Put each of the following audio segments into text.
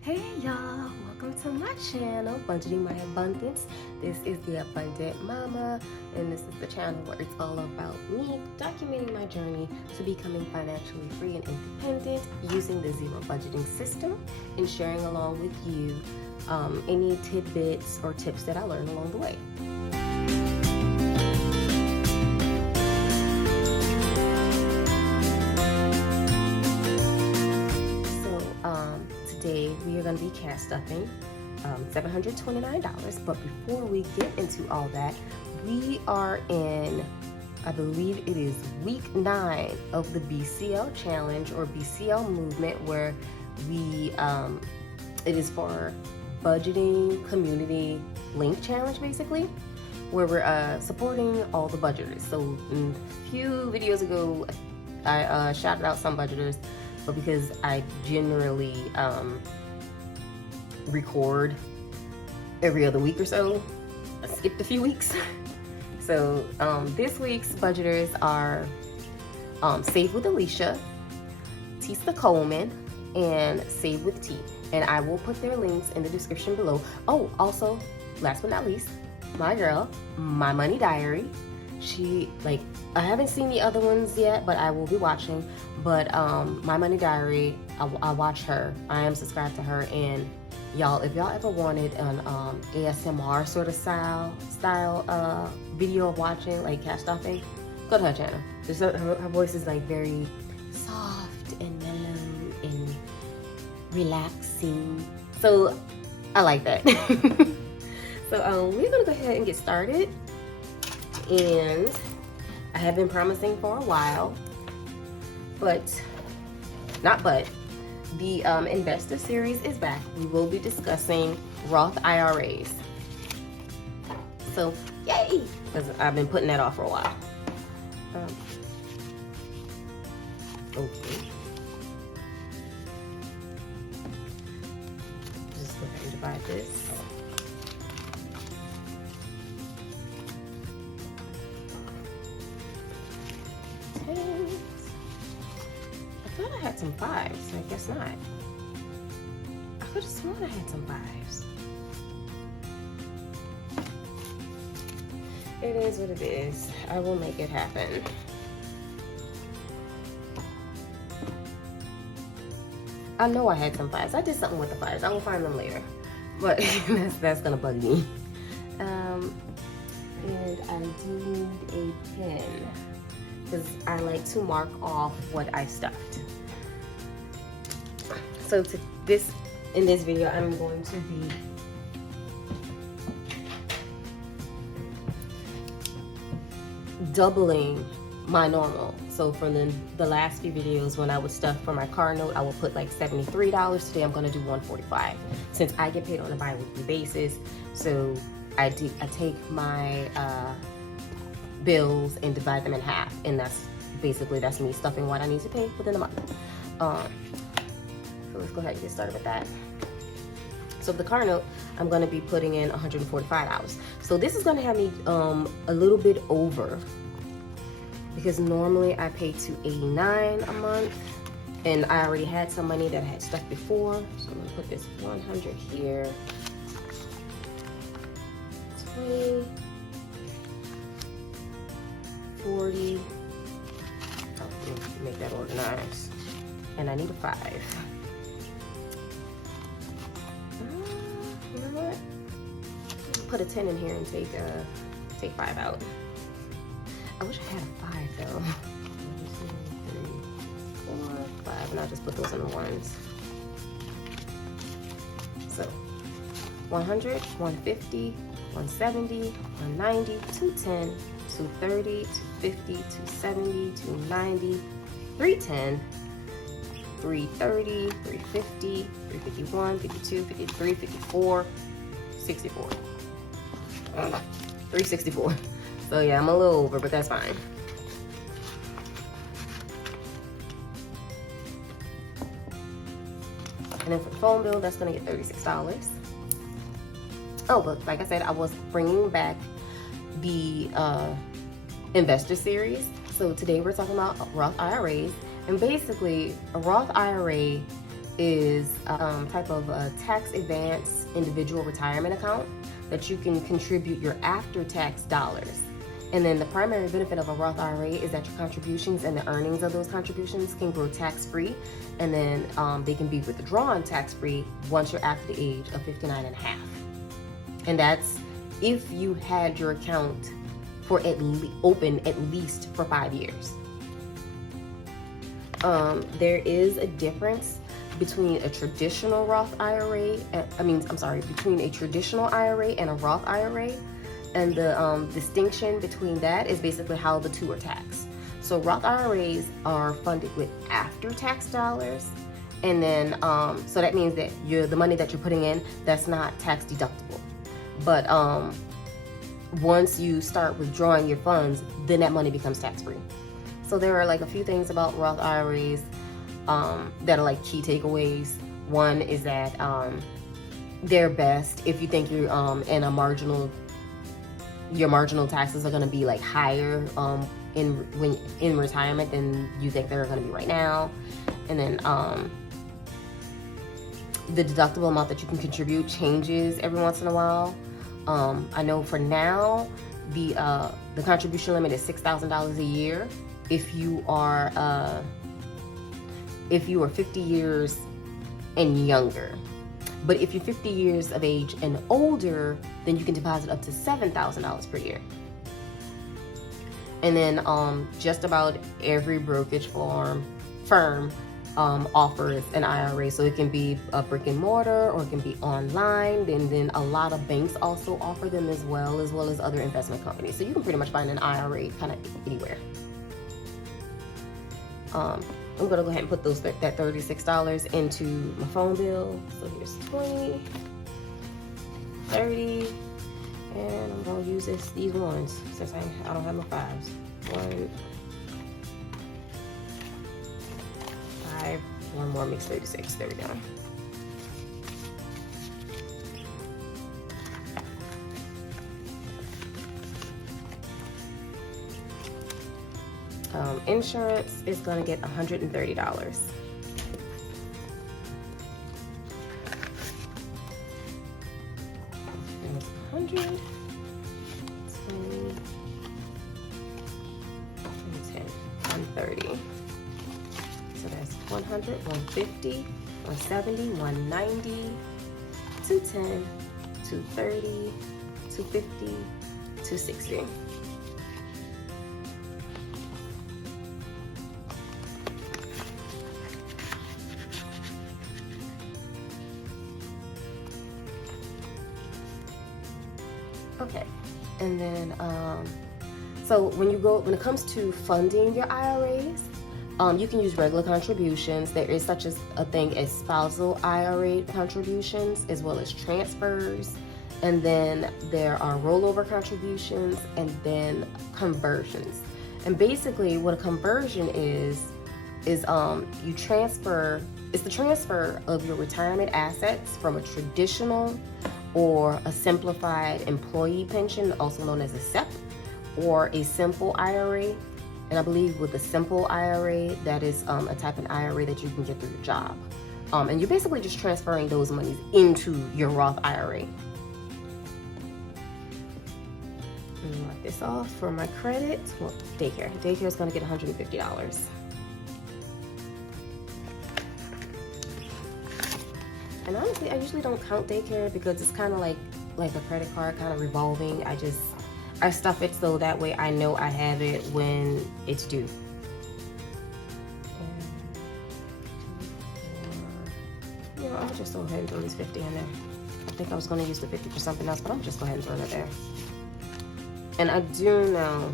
Hey y'all, welcome to my channel, Budgeting My Abundance. This is the Abundant Mama, and this is the channel where it's all about me documenting my journey to becoming financially free and independent using the zero budgeting system and sharing along with you any tidbits or tips that I learned along the way. Today we are going to be cash stuffing $729, but before we get into all that, we are in, I believe it is week 9 of the BCL challenge or BCL movement, where we it is for budgeting community link challenge, basically, where we're supporting all the budgeters. So a few videos ago I shouted out some budgeters, but because I generally record every other week or so, I skipped a few weeks. So this week's budgeters are Save with Alicia, Coleman, and Save with T. And I will put their links in the description below. Oh, also, last but not least, my girl, My Money Diary. I haven't seen the other ones yet, but I will be watching. But My Money Diary, I watch her. I am subscribed to her. And y'all, if y'all ever wanted an ASMR sort of style video of watching, like cash stuffing, go to her channel. Her voice is like very soft and mellow and relaxing. So I like that. So we're gonna go ahead and get started. And I have been promising for a while, the investor series is back. We will be discussing Roth IRAs. So yay, because I've been putting that off for a while. Okay. Just go ahead and divide this. I thought I had some 5s, I guess not. I could have sworn I had some 5s. It is what it is. I will make it happen. I know I had some 5s. I did something with the 5s. I will find them later. But that's gonna bug me. And I do need a pen, because I like to mark off what I stuffed. So in this video, I'm going to be doubling my normal. So for the last few videos, when I would stuff for my car note, I would put like $73. Today I'm gonna do $145, since I get paid on a bi-weekly basis. So I take my bills and divide them in half, and that's me stuffing what I need to pay within the month. So let's go ahead and get started with that. So the car note, I'm going to be putting in $145. So this is going to have me a little bit over, because normally I pay $289 a month, and I already had some money that I had stuffed before. So I'm going to put this 100 here, 20, 40. Make that organized. And I need a 5. You know what? Put a 10 in here and take 5 out. I wish I had a 5 though. 1, 2, 3, 4, 5, and I'll just put those in the ones. So 100, 150, 170, 190, 210, 230, 250, 270, 290, 310, 330, 350, 351, 52, 53, 54, 64. 364. So yeah, I'm a little over, but that's fine. And then for the phone bill, that's gonna get $36. Oh, but like I said, I was bringing back the investor series. So today we're talking about Roth IRAs, and basically a Roth IRA is a type of a tax advance individual retirement account that you can contribute your after-tax dollars. And then the primary benefit of a Roth IRA is that your contributions and the earnings of those contributions can grow tax-free, and then they can be withdrawn tax-free once you're after the age of 59 and a half. And that's if you had your account for open at least for 5 years. There is a difference between a traditional Roth IRA, between a traditional IRA and a Roth IRA. And the distinction between that is basically how the two are taxed. So Roth IRAs are funded with after-tax dollars. And then, so that means that the money that you're putting in, that's not tax deductible. But once you start withdrawing your funds, then that money becomes tax-free. So there are like a few things about Roth IRAs that are like key takeaways. One is that they're best if you think you're in a your marginal taxes are going to be like higher in retirement than you think they're going to be right now. And then the deductible amount that you can contribute changes every once in a while. I know for now the contribution limit is $6,000 a year if you are 50 years and younger. But if you're 50 years of age and older, then you can deposit up to $7,000 per year. And then just about every brokerage firm offers an IRA. So it can be a brick and mortar or it can be online. And then a lot of banks also offer them as well as other investment companies. So you can pretty much find an IRA kind of anywhere. I'm gonna go ahead and put that $36 into my phone bill. So here's 20, 30, and I'm gonna use these ones since I don't have my fives. 1, 5, one more makes 36. There we go. Insurance is going to get $130. There's 100, 20, 10, 130. So that's 100, 150, 170, 190, 210, 230, 250, 260. Okay, and then so when it comes to funding your IRAs, you can use regular contributions. There is such as a thing as spousal IRA contributions, as well as transfers, and then there are rollover contributions, and then conversions. And basically, what a conversion is you transfer. It's the transfer of your retirement assets from a traditional or a simplified employee pension, also known as a SEP, or a simple IRA. And I believe with a simple IRA, that is a type of IRA that you can get through your job. And you're basically just transferring those monies into your Roth IRA. Mark this off for my credit. Well, daycare. Daycare is going to get $150. And honestly, I usually don't count daycare because it's kind of like a credit card, kind of revolving. I stuff it so that way I know I have it when it's due. You know, I'll just go ahead and throw this 50 in there. I think I was going to use the 50 for something else, but I'm just go ahead and throw it there. And I do know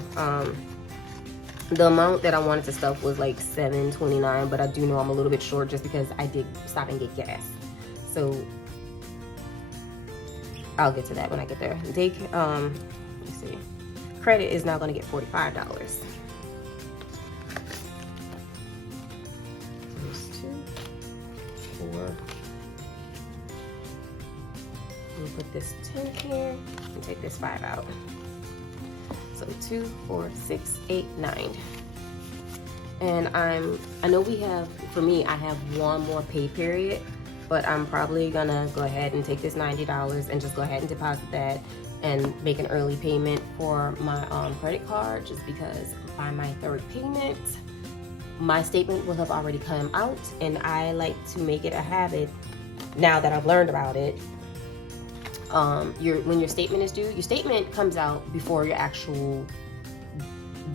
the amount that I wanted to stuff was like $7.29, but I do know I'm a little bit short just because I did stop and get gas. So I'll get to that when I get there. Let's see. Credit is now going to get $45. There's 2, 4. We'll put this 10 here and take this 5 out. So 2, 4, 6, 8, 9. And I know for me, I have one more pay period, but I'm probably gonna go ahead and take this $90 and just go ahead and deposit that and make an early payment for my credit card, just because by my third payment, my statement will have already come out, and I like to make it a habit now that I've learned about it. When your statement is due, your statement comes out before your actual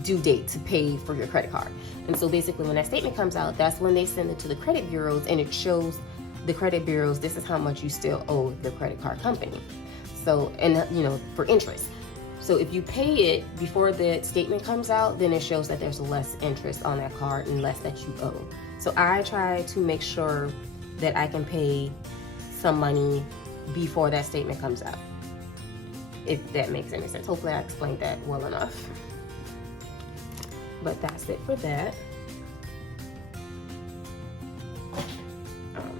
due date to pay for your credit card. And so basically when that statement comes out, that's when they send it to the credit bureaus, and it shows the credit bureaus this is how much you still owe the credit card company. So, and for interest. So if you pay it before the statement comes out, then it shows that there's less interest on that card and less that you owe. So I try to make sure that I can pay some money before that statement comes out, if that makes any sense. Hopefully I explained that well enough. But that's it for that.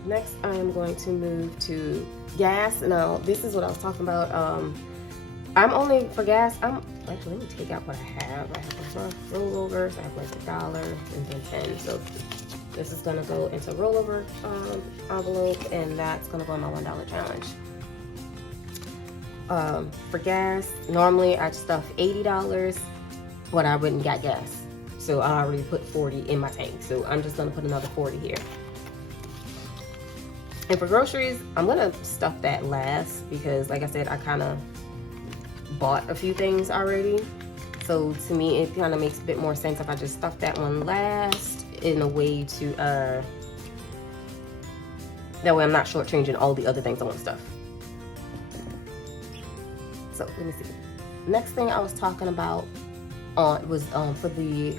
Next, I am going to move to gas. Now, this is what I was talking about. I'm only for gas. Actually, let me take out what I have. I have a rough rollover, so I have like $1 and then 10. So this is gonna go into rollover envelope, and that's gonna go in my $1 challenge. For gas, normally I'd stuff $80, but I wouldn't got gas. So I already put 40 in my tank. So I'm just gonna put another 40 here. And for groceries, I'm gonna stuff that last because, like I said, I kind of bought a few things already. So to me, it kind of makes a bit more sense if I just stuff that one last in a way to, that way I'm not shortchanging all the other things I want to stuff. So let me see. Next thing I was talking about was for the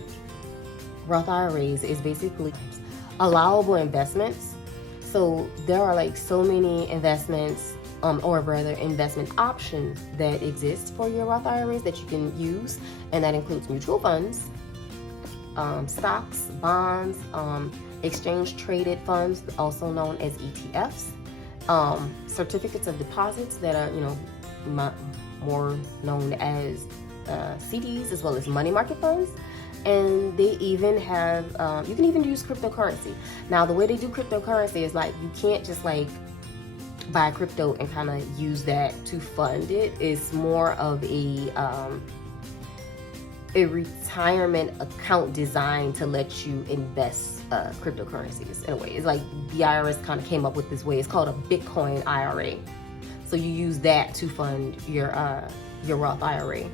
Roth IRAs is basically allowable investments. So there are like so many investments, or rather investment options that exist for your Roth IRAs that you can use, and that includes mutual funds, stocks, bonds, exchange traded funds, also known as ETFs, certificates of deposits that are more known as CDs, as well as money market funds. And they even have, you can even use cryptocurrency. Now, the way they do cryptocurrency is like, you can't just like buy crypto and kind of use that to fund it. It's more of a retirement account designed to let you invest cryptocurrencies in a way. It's like the IRS kind of came up with this way. It's called a Bitcoin IRA. So you use that to fund your Roth IRA.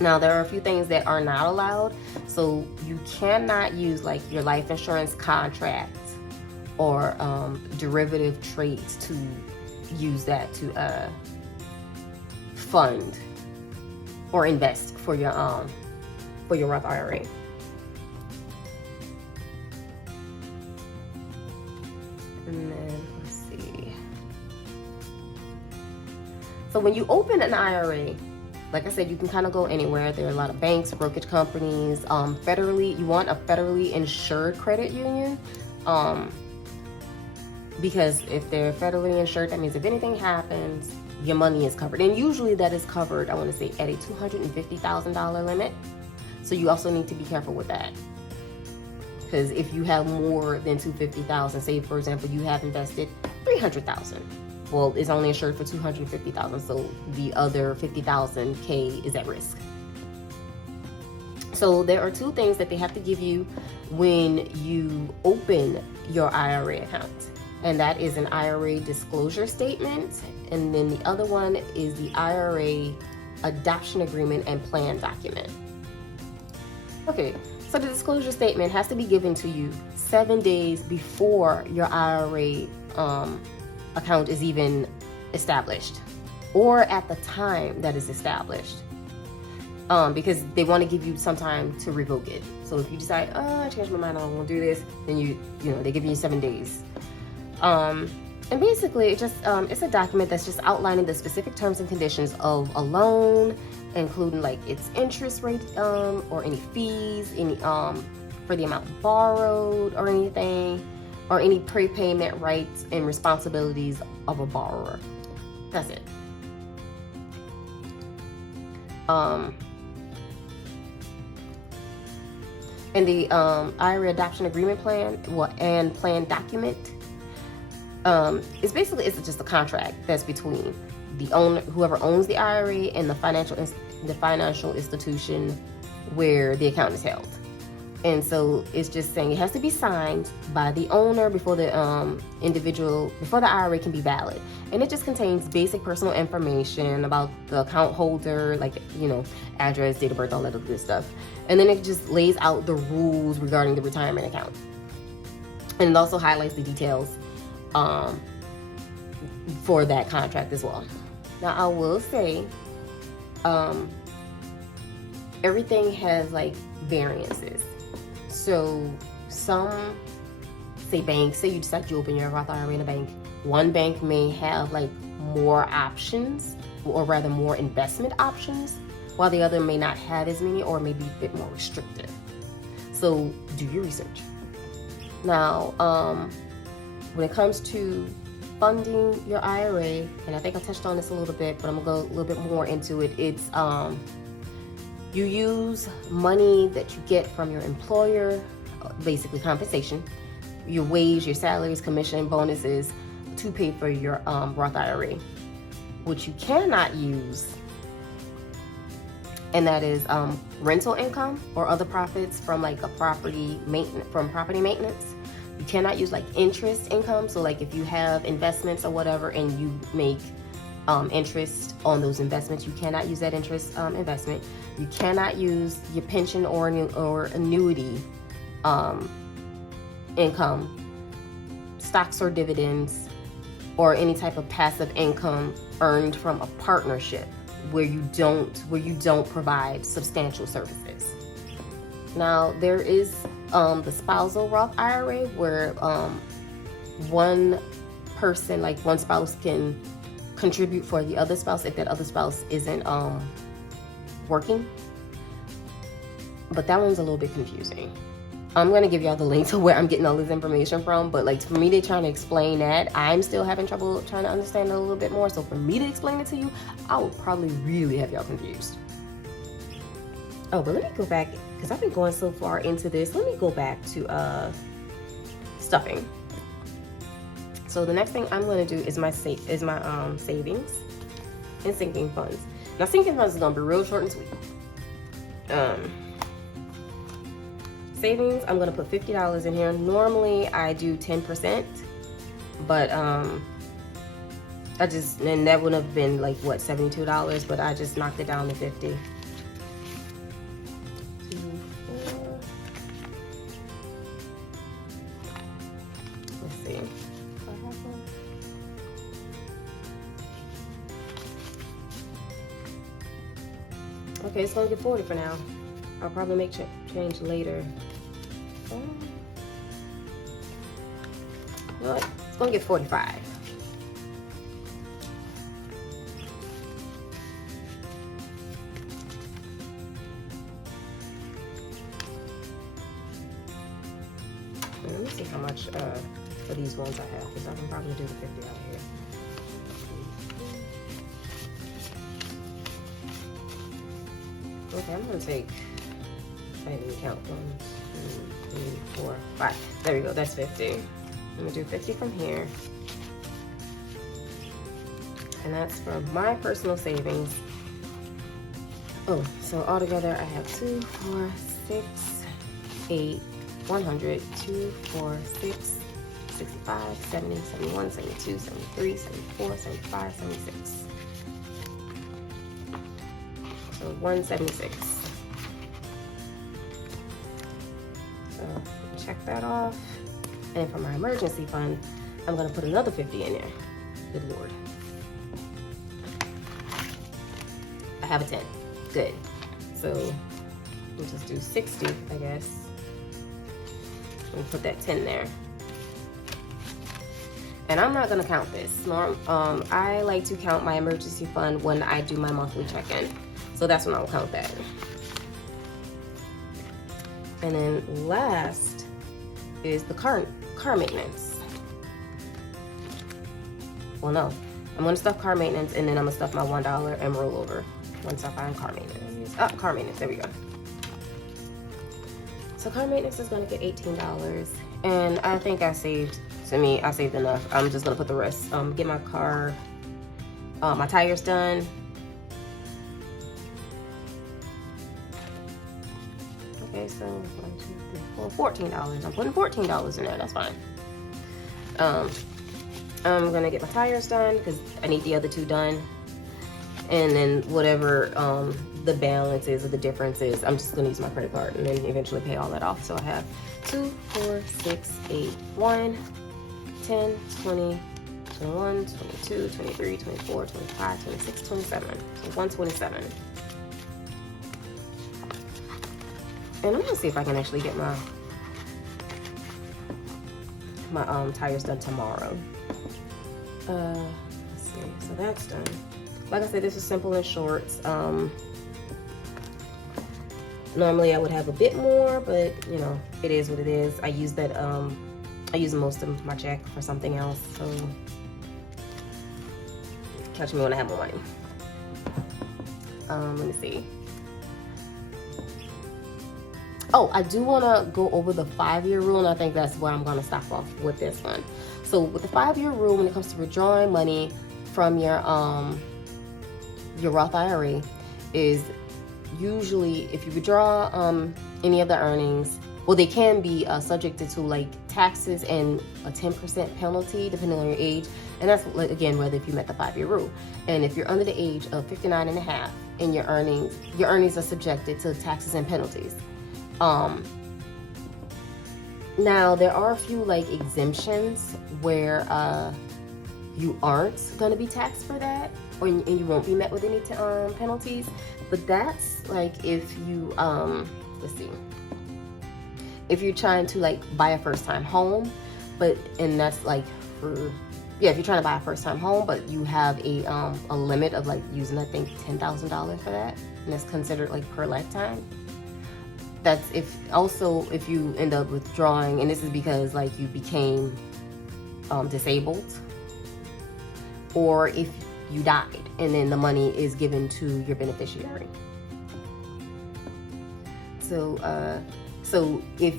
Now, there are a few things that are not allowed. So you cannot use like your life insurance contracts or derivative trades to use that to fund or invest for your Roth IRA. And then let's see. So when you open an IRA, like I said, you can kind of go anywhere. There are a lot of banks, brokerage companies, you want a federally insured credit union, because if they're federally insured, that means if anything happens, your money is covered. And usually that is covered, I want to say, at a $250,000 limit. So you also need to be careful with that. Because if you have more than $250,000, say for example, you have invested $300,000. Well, it's only insured for $250,000, so the other $50,000 is at risk. So there are two things that they have to give you when you open your IRA account, and that is an IRA disclosure statement, and then the other one is the IRA adoption agreement and plan document. Okay, so the disclosure statement has to be given to you 7 days before your IRA account is even established, or at the time that is established, because they want to give you some time to revoke it. So if you decide, I changed my mind, I don't want to do this, then they give you 7 days. And basically it just it's a document that's just outlining the specific terms and conditions of a loan, including like its interest rate, or any fees, any for the amount borrowed or anything, or any prepayment rights and responsibilities of a borrower. That's it. And the IRA adoption agreement plan, and plan document, it's just a contract that's between the owner, whoever owns the IRA, and the financial institution where the account is held. And so it's just saying it has to be signed by the owner before the IRA can be valid. And it just contains basic personal information about the account holder, like, address, date of birth, all that good stuff. And then it just lays out the rules regarding the retirement account. And it also highlights the details for that contract as well. Now, I will say, everything has like variances. So some, say you decide to open your Roth IRA in a bank, one bank may have like more options, or rather more investment options, while the other may not have as many, or may be a bit more restrictive. So do your research. Now, when it comes to funding your IRA, and I think I touched on this a little bit, but I'm gonna go a little bit more into it. It's you use money that you get from your employer, basically compensation, your wage, your salaries, commission, bonuses, to pay for your Roth IRA. What you cannot use, and that is rental income or other profits from like property maintenance. You cannot use like interest income. So like if you have investments or whatever and you make interest on those investments, you cannot use that interest investment. You cannot use your pension or annuity income, stocks or dividends, or any type of passive income earned from a partnership where you don't provide substantial services. Now, there is the spousal Roth IRA where one person, like one spouse, can contribute for the other spouse if that other spouse isn't working. But that one's a little bit confusing. I'm gonna give y'all the link to where I'm getting all this information from, but like for me to try to explain that, I'm still having trouble trying to understand it a little bit more. So for me to explain it to you, I would probably really have y'all confused. Oh, but let me go back, because I've been going so far into this. Let me go back to stuffing. So the next thing I'm going to do is my savings and sinking funds. Now, sinking funds is going to be real short and sweet. Savings, I'm going to put $50 in here. Normally, I do 10%, but and that would have been like what, $72, but I just knocked it down to 50. Okay, it's gonna get 40 for now. I'll probably make change later. You know what? It's gonna get 45. Let me see how much for these ones I have, because I can probably do the 50 out here. Okay, I'm gonna take, I didn't even count, 1, 2, 3, 4, 5. There we go, that's 50. I'm gonna do 50 from here. And that's from my personal savings. Oh, so altogether I have 2, 4, 6, 8, 100, 2, 4, 6, 65, 70, 71, 72, 73, 74, 75, 76. So 176. So check that off. And for my emergency fund, I'm gonna put another 50 in there. Good Lord. I have a 10. Good. So we'll just do 60, I guess. And put that 10 there. And I'm not gonna count this. I like to count my emergency fund when I do my monthly check-in. So that's when I'll count that. And then last is the car maintenance. Well, no, I'm gonna stuff car maintenance, and then I'm gonna stuff my $1 and roll over once I find car maintenance. Car maintenance, there we go. So car maintenance is gonna get $18. And I think I saved, I saved enough. I'm just gonna put the rest, get my car, my tires done. Okay, so 1, 2, 3, 4, $14. I'm putting $14 in there, that's fine. I'm gonna get my tires done because I need the other 2 done. And then whatever the balance is or the difference is, I'm just gonna use my credit card and then eventually pay all that off. So I have 2, 4, 6, 8, 1, 10, 20, 21, 22, 23, 24, 25, 26, 27. So 127. And I'm gonna see if I can actually get my tires done tomorrow. Let's see, so that's done. Like I said, this is simple and short. Normally I would have a bit more, but you know, it is what it is. I use that, I use most of my check for something else, so catch me when I have more money. Let me see. Oh, I do want to go over the 5-year rule, and I think that's where I'm going to stop off with this one. So with the 5-year rule, when it comes to withdrawing money from your Roth IRA, is usually if you withdraw any of the earnings, well, they can be subjected to like taxes and a 10% penalty depending on your age, and that's again whether if you met the 5-year rule. And if you're under the age of 59 and a half, and your earnings are subjected to taxes and penalties. Now there are a few like exemptions where you aren't going to be taxed for that, and you won't be met with any penalties. But that's like if you let's see, if you're trying to like buy a first-time home, and that's like for, yeah, if you're trying to buy a first-time home, but you have a limit of like using, I think, $10,000 for that, and that's considered like per lifetime. That's if you end up withdrawing, and this is because like you became disabled, or if you died and then the money is given to your beneficiary. So if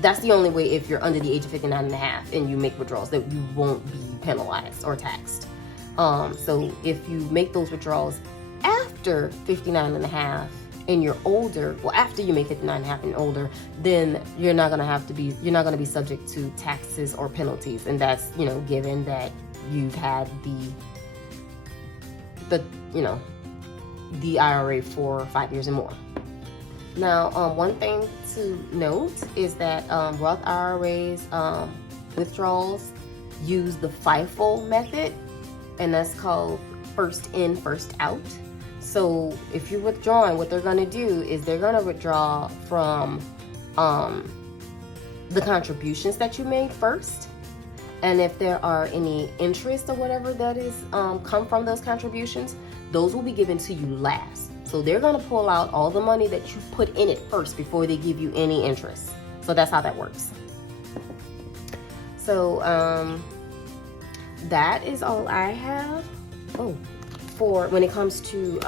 that's the only way, if you're under the age of 59 and a half and you make withdrawals, that you won't be penalized or taxed. So if you make those withdrawals after 59 and a half and you're older, well, after you make 59 and a half and older, then you're not going to be subject to taxes or penalties. And that's, you know, given that you've had the IRA for 5 years and more. Now, one thing to note is that Roth IRAs withdrawals use the FIFO method, and that's called first in, first out. So if you're withdrawing, what they're going to do is they're going to withdraw from the contributions that you made first. And if there are any interest or whatever that is come from those contributions, those will be given to you last. So they're going to pull out all the money that you put in it first before they give you any interest. So that's how that works. So that is all I have. Oh, for when it comes to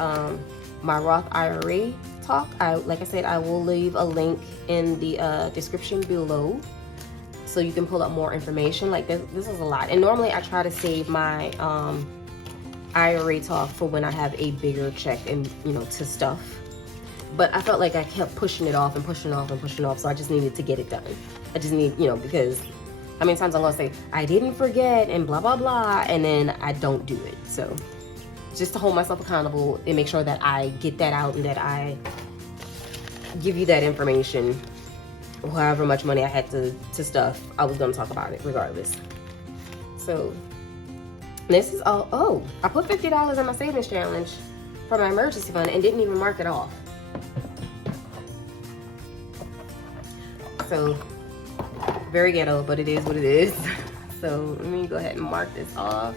my Roth IRA talk, like I said, I will leave a link in the description below, so you can pull up more information. Like this is a lot, and normally I try to save my IRA talk for when I have a bigger check and, you know, to stuff. But I felt like I kept pushing it off and pushing off and pushing off, so I just needed to get it done. I just need, you know, because how many times I'm gonna say I didn't forget and blah blah blah, and then I don't do it. So just to hold myself accountable and make sure that I get that out and that I give you that information. However much money I had to stuff, I was gonna talk about it regardless. So this is all. Oh, I put $50 in my savings challenge for my emergency fund and didn't even mark it off. So very ghetto, but it is what it is. So let me go ahead and mark this off.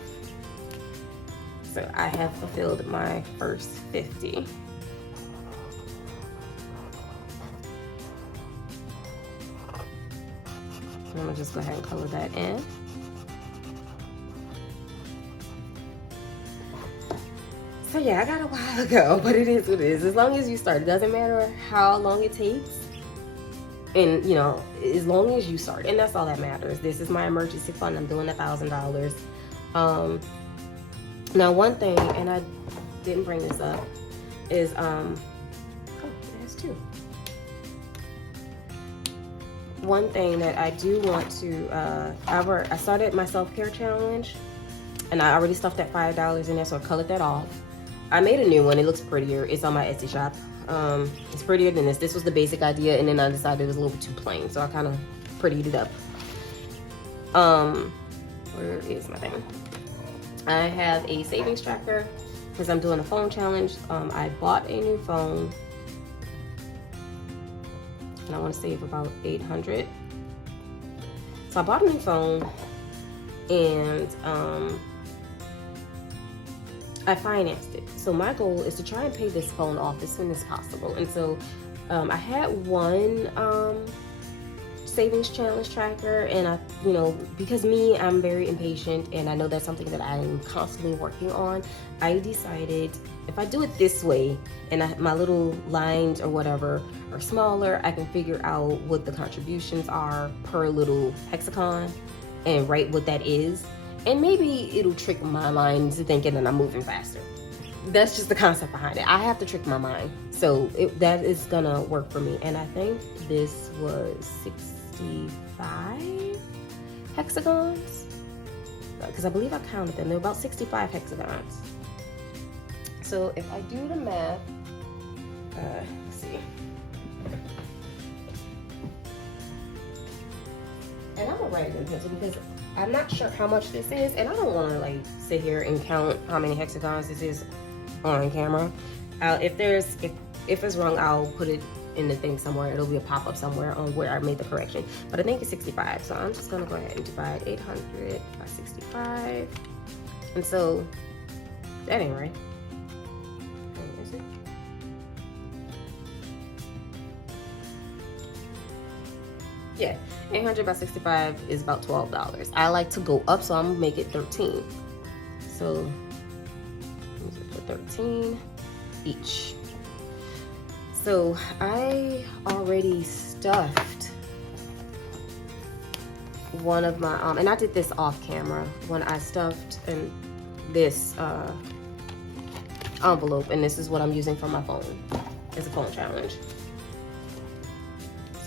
So I have fulfilled my first 50. I'm gonna just go ahead and color that in. So yeah, I got a while ago, but it is what it is. As long as you start, it doesn't matter how long it takes. And you know, as long as you start, and that's all that matters. This is my emergency fund. I'm doing $1,000. Now one thing, and I didn't bring this up, is oh, there's two. One thing that I do want to, I started my self-care challenge, and I already stuffed that $5 in there, so I colored that off. I made a new one. It looks prettier. It's on my Etsy shop. It's prettier than this. This was the basic idea, and then I decided it was a little bit too plain, so I kind of prettied it up. Where is my thing? I have a savings tracker because I'm doing a phone challenge. I bought a new phone, and I want to save about $800. So I bought a new phone, and I financed it. So my goal is to try and pay this phone off as soon as possible. And so I had one savings challenge tracker, and I, you know, because I'm very impatient, and I know that's something that I'm constantly working on. I decided if I do it this way, and my little lines or whatever are smaller, I can figure out what the contributions are per little hexagon and write what that is. And maybe it'll trick my mind to thinking that I'm moving faster. That's just the concept behind it. I have to trick my mind. So that is gonna work for me. And I think this was 65 hexagons. Because I believe I counted them. There were about 65 hexagons. So if I do the math, let's see. And I'm gonna write it in pencil because I'm not sure how much this is, and I don't want to like sit here and count how many hexagons this is on camera. If it's wrong, I'll put it in the thing somewhere. It'll be a pop-up somewhere on where I made the correction. But I think it's 65, so I'm just gonna go ahead and divide 800 by 65. And so that ain't right. Is it? Yeah. 800 by 65 is about $12. I like to go up, so I'm gonna make it 13. So put 13 each. So I already stuffed one of my and I did this off camera when I stuffed in this envelope, and this is what I'm using for my phone. It's a phone challenge.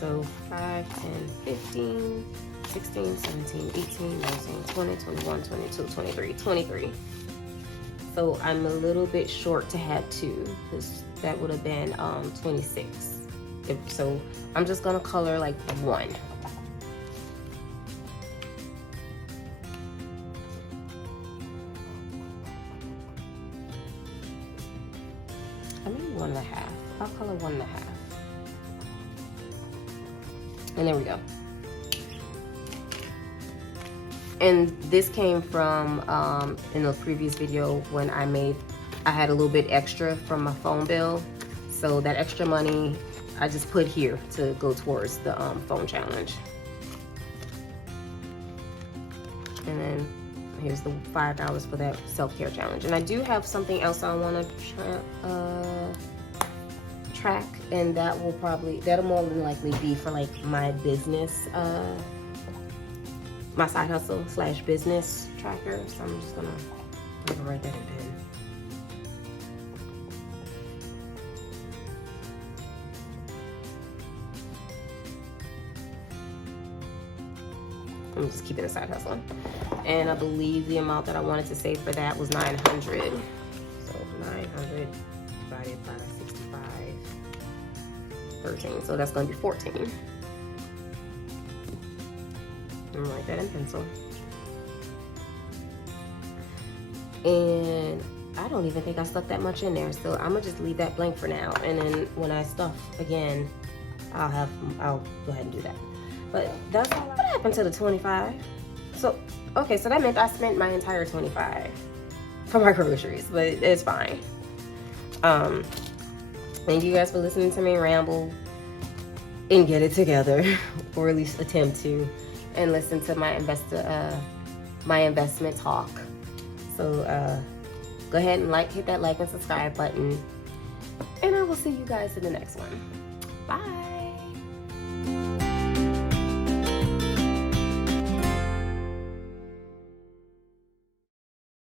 So 5, 10, 15, 16, 17, 18, 19, 20, 21, 22, 23, 23. So I'm a little bit short to have 2, because that would have been 26. So I'm just gonna color like 1. I mean 1.5. I'll color 1.5. And there we go. And this came from in the previous video when I had a little bit extra from my phone bill. So that extra money I just put here to go towards the phone challenge. And then here's the $5 for that self-care challenge. And I do have something else I want to track, and that'll more than likely be for like my business, my side hustle / business tracker. So I'm just gonna write that in pen. I'm just keeping a side hustle. And I believe the amount that I wanted to save for that was 900. So 900 divided by 65, 13. So that's going to be 14. And write that in pencil. And I don't even think I stuck that much in there. So I'm gonna just leave that blank for now. And then when I stuff again, I'll go ahead and do that. But that's all. What happened to the 25? So, okay, so that meant I spent my entire 25 for my groceries, but it's fine. Thank you guys for listening to me ramble and get it together, or at least attempt to, and listen to my investment talk. So go ahead and hit that like and subscribe button, and I will see you guys in the next one. Bye.